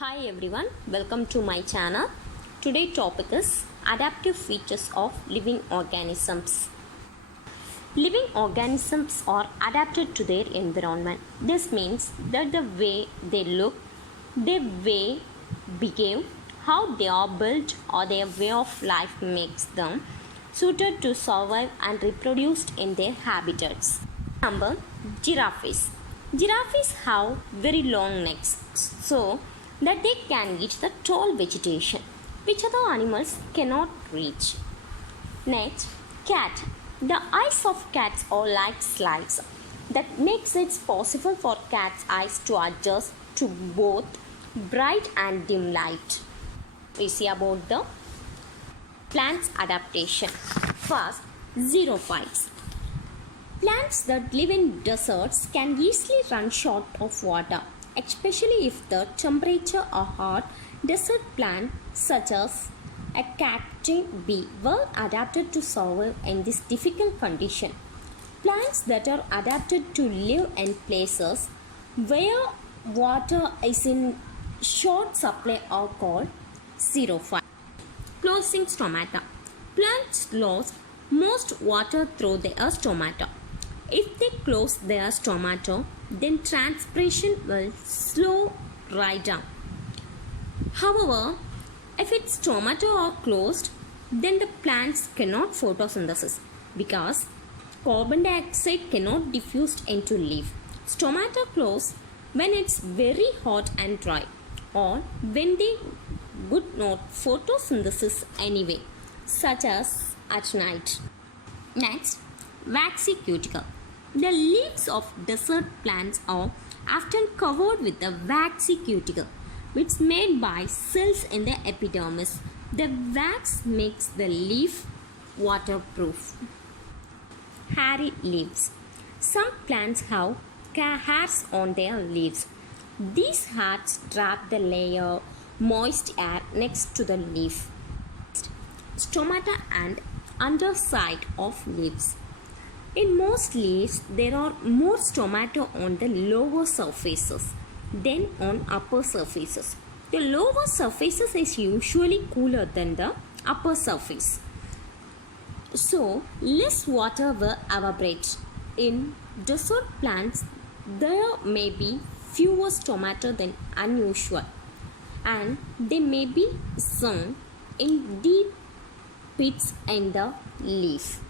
Hi everyone, welcome to my channel. Today's topic is adaptive features of living organisms. Living organisms are adapted to their environment. This means that the way they look, their way behave, how they are built or their way of life makes them suited to survive and reproduce in their habitats. Number giraffes. Giraffes have very long necks, so that they can reach the tall vegetation, which other animals cannot reach. Next, cat. The eyes of cats are like slides that makes it possible for cats' eyes to adjust to both bright and dim light. We see about the plants adaptation. First, xerophytes. Plants that live in deserts can easily run short of water, especially if the temperature are hot. Desert plants such as a cacti be well adapted to survive in this difficult condition. Plants that are adapted to live in places where water is in short supply are called xerophytes. Closing stomata. Plants lose most water through their stomata. If they close their stomata, then transpiration will slow right down. However, if its stomata are closed, then the plants cannot photosynthesis because carbon dioxide cannot diffuse into leaf. Stomata close when it's very hot and dry, or when they would not photosynthesis anyway, such as at night. Next, waxy cuticle. The leaves of desert plants are often covered with a waxy cuticle, which is made by cells in the epidermis. The wax makes the leaf waterproof. Hairy leaves. Some plants have hairs on their leaves. These hairs trap the layer moist air next to the leaf. Stomata and underside of leaves. In most leaves, there are more stomata on the lower surfaces than on upper surfaces. The lower surfaces is usually cooler than the upper surface, so less water will evaporate. In desert plants, there may be fewer stomata than unusual, and they may be sown in deep pits in the leaf,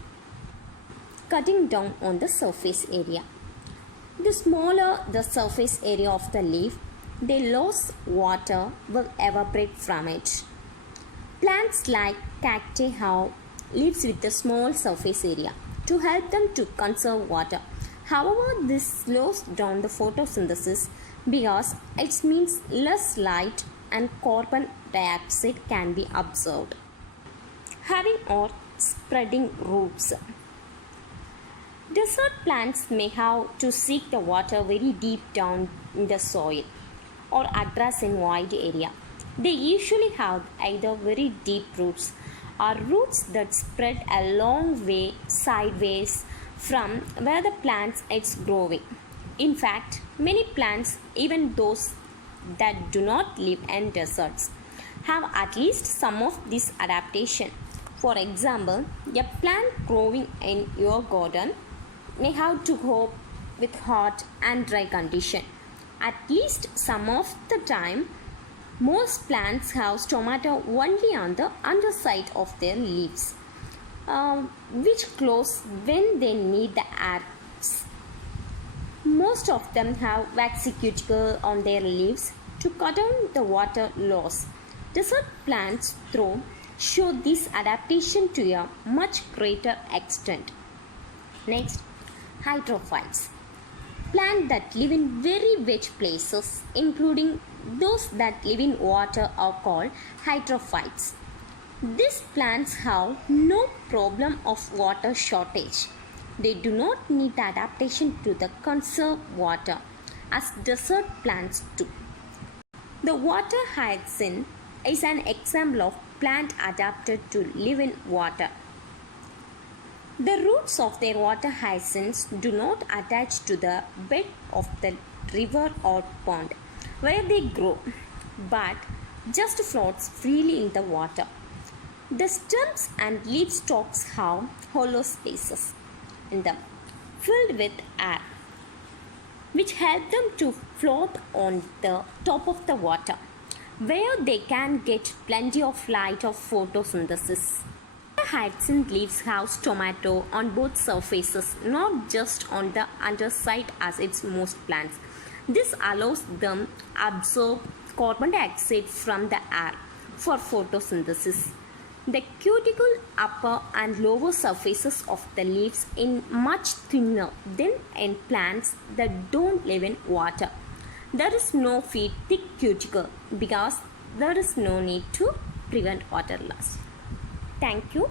cutting down on the surface area. The smaller the surface area of the leaf, the less water will evaporate from it. Plants like cacti have leaves with a small surface area to help them to conserve water. However, this slows down the photosynthesis because it means less light and carbon dioxide can be absorbed. Having or spreading roots. Desert plants may have to seek the water very deep down in the soil or address in wide area. They usually have either very deep roots or roots that spread a long way sideways from where the plant is growing. In fact, many plants, even those that do not live in deserts, have at least some of this adaptation. For example, a plant growing in your garden may have to cope with hot and dry condition. At least some of the time, most plants have stomata only on the underside of their leaves, which close when they need the air. Most of them have waxy cuticle on their leaves to cut down the water loss. Desert plants, though, show this adaptation to a much greater extent. Next, hydrophytes. Plants that live in very wet places, including those that live in water, are called hydrophytes. These plants have no problem of water shortage. They do not need adaptation to the conserve water as desert plants do. The water hyacinth is an example of plant adapted to live in water. The roots of their water hyacinths do not attach to the bed of the river or pond where they grow. but just floats freely in the water. The stems and leaf stalks have hollow spaces in them filled with air, which help them to float on the top of the water, where they can get plenty of light of photosynthesis. The hyacinth leaves have stomata on both surfaces, not just on the underside as its most plants. This allows them absorb carbon dioxide from the air for photosynthesis. The cuticle upper and lower surfaces of the leaves are much thinner than in plants that don't live in water. There is no thick cuticle because there is no need to prevent water loss. Thank you.